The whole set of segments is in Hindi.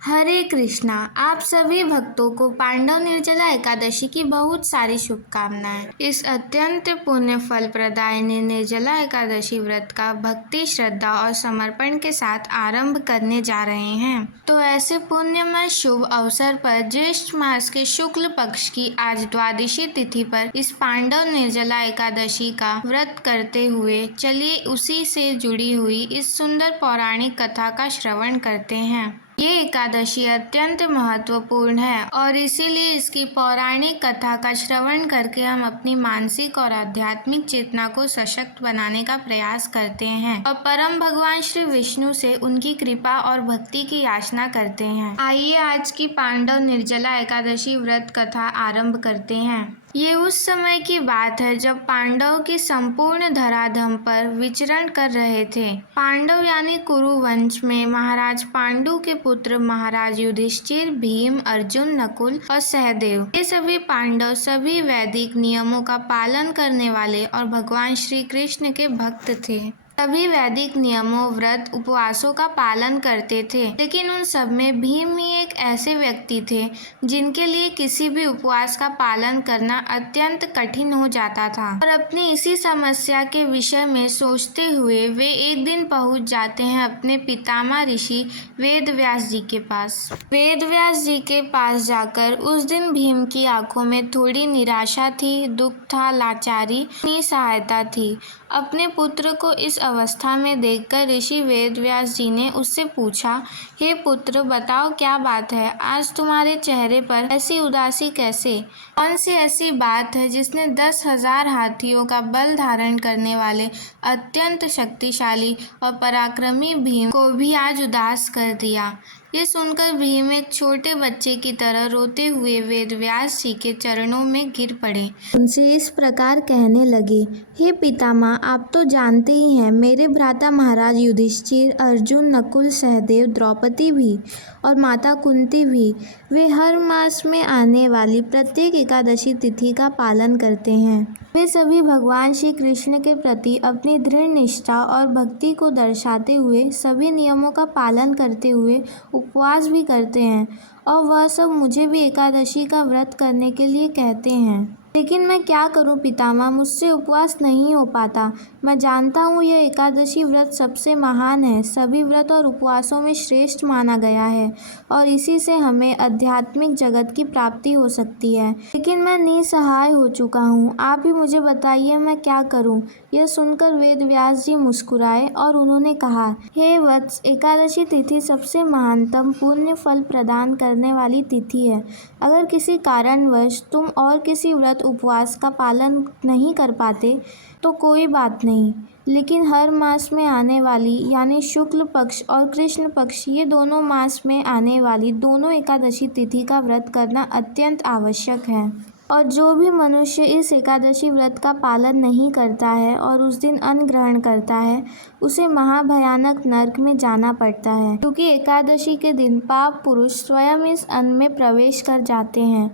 हरे कृष्णा। आप सभी भक्तों को पांडव निर्जला एकादशी की बहुत सारी शुभकामनाएं। इस अत्यंत पुण्य फल प्रदायिनी निर्जला एकादशी व्रत का भक्ति, श्रद्धा और समर्पण के साथ आरंभ करने जा रहे हैं। तो ऐसे पुण्यमय शुभ अवसर पर ज्येष्ठ मास के शुक्ल पक्ष की आज द्वादशी तिथि पर इस पांडव निर्जला एकादशी का व्रत करते हुए चलिए उसी से जुड़ी हुई इस सुंदर पौराणिक कथा का श्रवण करते हैं। ये एकादशी अत्यंत महत्वपूर्ण है और इसीलिए इसकी पौराणिक कथा का श्रवण करके हम अपनी मानसिक और आध्यात्मिक चेतना को सशक्त बनाने का प्रयास करते हैं और परम भगवान श्री विष्णु से उनकी कृपा और भक्ति की याचना करते हैं। आइए आज की पांडव निर्जला एकादशी व्रत कथा आरंभ करते हैं। ये उस समय की बात है जब पांडव की संपूर्ण धराधाम पर विचरण कर रहे थे। पांडव यानी कुरु वंश में महाराज पांडु के पुत्र महाराज युधिष्ठिर, भीम, अर्जुन, नकुल और सहदेव, ये सभी पांडव सभी वैदिक नियमों का पालन करने वाले और भगवान श्री कृष्ण के भक्त थे। सभी वैदिक नियमों, व्रत, उपवासों का पालन करते थे, लेकिन उन सब में भीम ही एक ऐसे व्यक्ति थे जिनके लिए किसी भी उपवास का पालन करना अत्यंत कठिन हो जाता था। और अपनी इसी समस्या के विषय में सोचते हुए वे एक दिन पहुंच जाते हैं अपने पितामह ऋषि वेदव्यास जी के पास। वेदव्यास जी के पास जाकर उस दिन भीम की आंखों में थोड़ी निराशा थी, दुख था, लाचारी, निसहायता थी। अपने पुत्र को इस अवस्था में देखकर ऋषि वेदव्यास जी ने उससे पूछा, हे पुत्र, बताओ क्या बात है? आज तुम्हारे चेहरे पर ऐसी उदासी कैसे? कौन सी ऐसी बात है जिसने 10,000 हाथियों का बल धारण करने वाले अत्यंत शक्तिशाली और पराक्रमी भीम को भी आज उदास कर दिया? ये सुनकर भीम एक छोटे बच्चे की तरह रोते हुए वेदव्यास जी के चरणों में गिर पड़े। उनसे इस प्रकार कहने लगे, हे पितामह, आप तो जानते ही हैं, मेरे भ्राता महाराज युधिष्ठिर, अर्जुन, नकुल, सहदेव, द्रौपदी भी और माता कुंती भी, वे हर मास में आने वाली प्रत्येक एकादशी तिथि का पालन करते हैं। वे सभी भगवान श्री कृष्ण के प्रति अपनी दृढ़ निष्ठा और भक्ति को दर्शाते हुए सभी नियमों का पालन करते हुए उपवास भी करते हैं और वह सब मुझे भी एकादशी का व्रत करने के लिए कहते हैं। लेकिन मैं क्या करूं पितामह, मुझसे उपवास नहीं हो पाता। मैं जानता हूं यह एकादशी व्रत सबसे महान है, सभी व्रत और उपवासों में श्रेष्ठ माना गया है और इसी से हमें आध्यात्मिक जगत की प्राप्ति हो सकती है। लेकिन मैं निसहाय हो चुका हूं, आप ही मुझे बताइए मैं क्या करूं? यह सुनकर वेदव्यास जी मुस्कुराए और उन्होंने कहा, हे वत्स, एकादशी तिथि सबसे महानतम पुण्य फल प्रदान करने वाली तिथि है। अगर किसी कारणवश तुम और किसी व्रत उपवास का पालन नहीं कर पाते तो कोई बात नहीं, लेकिन हर मास में आने वाली यानी शुक्ल पक्ष और कृष्ण पक्ष, ये दोनों मास में आने वाली दोनों एकादशी तिथि का व्रत करना अत्यंत आवश्यक है। और जो भी मनुष्य इस एकादशी व्रत का पालन नहीं करता है और उस दिन अन्न ग्रहण करता है, उसे महाभयानक नरक में जाना पड़ता है, क्योंकि एकादशी के दिन पाप पुरुष स्वयं इस अन्न में प्रवेश कर जाते हैं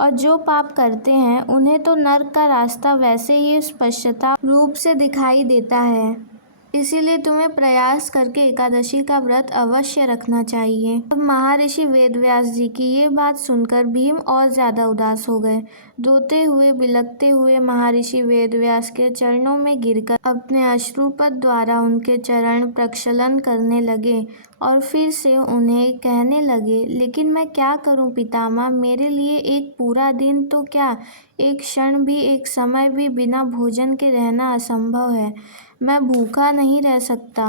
और जो पाप करते हैं उन्हें तो नरक का रास्ता वैसे ही स्पष्टता रूप से दिखाई देता है। इसीलिए तुम्हें प्रयास करके एकादशी का व्रत अवश्य रखना चाहिए। अब महर्षि वेदव्यास जी की ये बात सुनकर भीम और ज्यादा उदास हो गए। रोते हुए, बिलखते हुए महर्षि वेदव्यास के चरणों में गिरकर अपने अश्रुपद द्वारा उनके चरण प्रक्षालन करने लगे और फिर से उन्हें कहने लगे, लेकिन मैं क्या करूं पितामह, मेरे लिए एक पूरा दिन तो क्या, एक क्षण भी, एक समय भी बिना भोजन के रहना असंभव है। मैं भूखा नहीं रह सकता।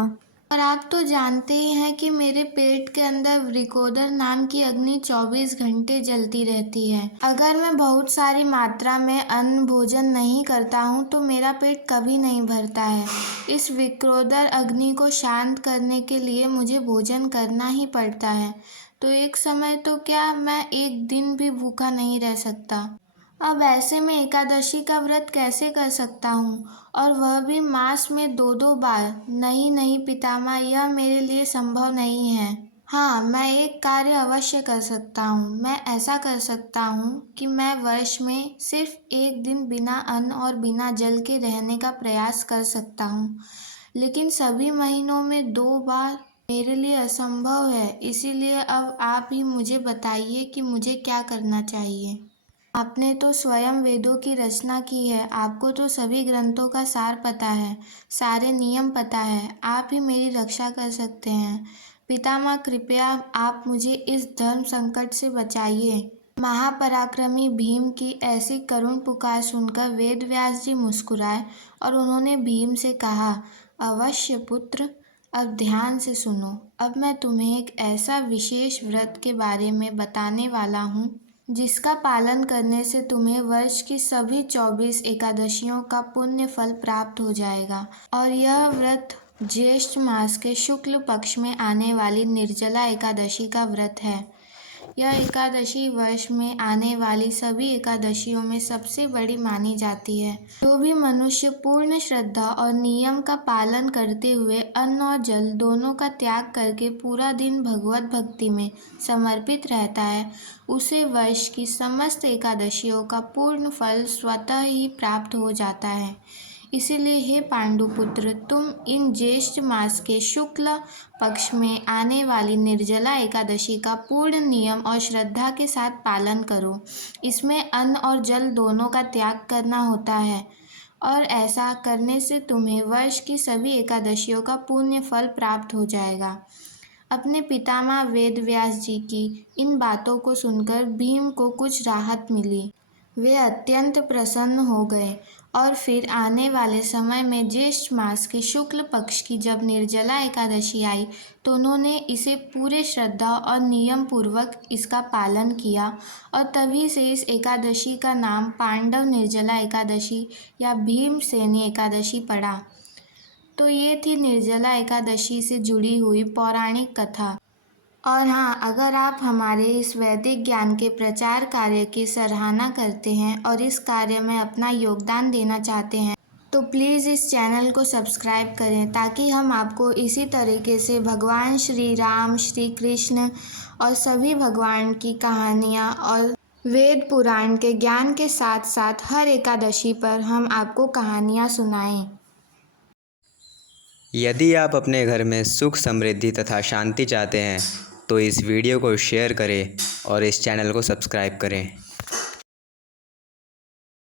और आप तो जानते ही हैं कि मेरे पेट के अंदर वृकोदर नाम की अग्नि 24 घंटे जलती रहती है। अगर मैं बहुत सारी मात्रा में अन्न भोजन नहीं करता हूँ तो मेरा पेट कभी नहीं भरता है। इस वृकोदर अग्नि को शांत करने के लिए मुझे भोजन करना ही पड़ता है। तो एक समय तो क्या, मैं एक दिन भी भूखा नहीं रह सकता। अब ऐसे में एकादशी का व्रत कैसे कर सकता हूँ, और वह भी मास में 2-2 बार? नहीं नहीं पितामह, यह मेरे लिए संभव नहीं है। हाँ, मैं एक कार्य अवश्य कर सकता हूँ। मैं ऐसा कर सकता हूँ कि मैं वर्ष में सिर्फ एक दिन बिना अन्न और बिना जल के रहने का प्रयास कर सकता हूँ, लेकिन सभी महीनों में 2 बार मेरे लिए असंभव है, इसीलिए अब आप ही मुझे बताइए कि मुझे क्या करना चाहिए। आपने तो स्वयं वेदों की रचना की है, आपको तो सभी ग्रंथों का सार पता है, सारे नियम पता है, आप ही मेरी रक्षा कर सकते हैं। पितामह, कृपया आप मुझे इस धर्म संकट से बचाइए। महापराक्रमी भीम की ऐसी करुण पुकार सुनकर वेद व्यास जी मुस्कुराए और उन्होंने भीम से कहा, अवश्य पुत्र, अब ध्यान से सुनो। अब मैं तुम्हें एक ऐसा विशेष व्रत के बारे में बताने वाला हूँ जिसका पालन करने से तुम्हें वर्ष की सभी 24 एकादशियों का पुण्य फल प्राप्त हो जाएगा। और यह व्रत ज्येष्ठ मास के शुक्ल पक्ष में आने वाली निर्जला एकादशी का व्रत है। यह एकादशी वर्ष में आने वाली सभी एकादशियों में सबसे बड़ी मानी जाती है। जो भी मनुष्य पूर्ण श्रद्धा और नियम का पालन करते हुए अन्न और जल दोनों का त्याग करके पूरा दिन भगवत भक्ति में समर्पित रहता है, उसे वर्ष की समस्त एकादशियों का पूर्ण फल स्वतः ही प्राप्त हो जाता है। इसीलिए हे पांडुपुत्र, तुम इन ज्येष्ठ मास के शुक्ल पक्ष में आने वाली निर्जला एकादशी का पूर्ण नियम और श्रद्धा के साथ पालन करो। इसमें अन्न और जल दोनों का त्याग करना होता है और ऐसा करने से तुम्हें वर्ष की सभी एकादशियों का पुण्य फल प्राप्त हो जाएगा। अपने पितामह वेद व्यास जी की इन बातों को सुनकर भीम को कुछ राहत मिली। वे अत्यंत प्रसन्न हो गए और फिर आने वाले समय में ज्येष्ठ मास के शुक्ल पक्ष की जब निर्जला एकादशी आई तो उन्होंने इसे पूरे श्रद्धा और नियम पूर्वक इसका पालन किया और तभी से इस एकादशी का नाम पांडव निर्जला एकादशी या भीमसेनी एकादशी पड़ा। तो ये थी निर्जला एकादशी से जुड़ी हुई पौराणिक कथा। और हाँ, अगर आप हमारे इस वैदिक ज्ञान के प्रचार कार्य की सराहना करते हैं और इस कार्य में अपना योगदान देना चाहते हैं तो प्लीज़ इस चैनल को सब्सक्राइब करें ताकि हम आपको इसी तरीके से भगवान श्री राम, श्री कृष्ण और सभी भगवान की कहानियाँ और वेद पुराण के ज्ञान के साथ साथ हर एकादशी पर हम आपको कहानियाँ सुनाएं। यदि आप अपने घर में सुख, समृद्धि तथा शांति चाहते हैं तो इस वीडियो को शेयर करें और इस चैनल को सब्सक्राइब करें।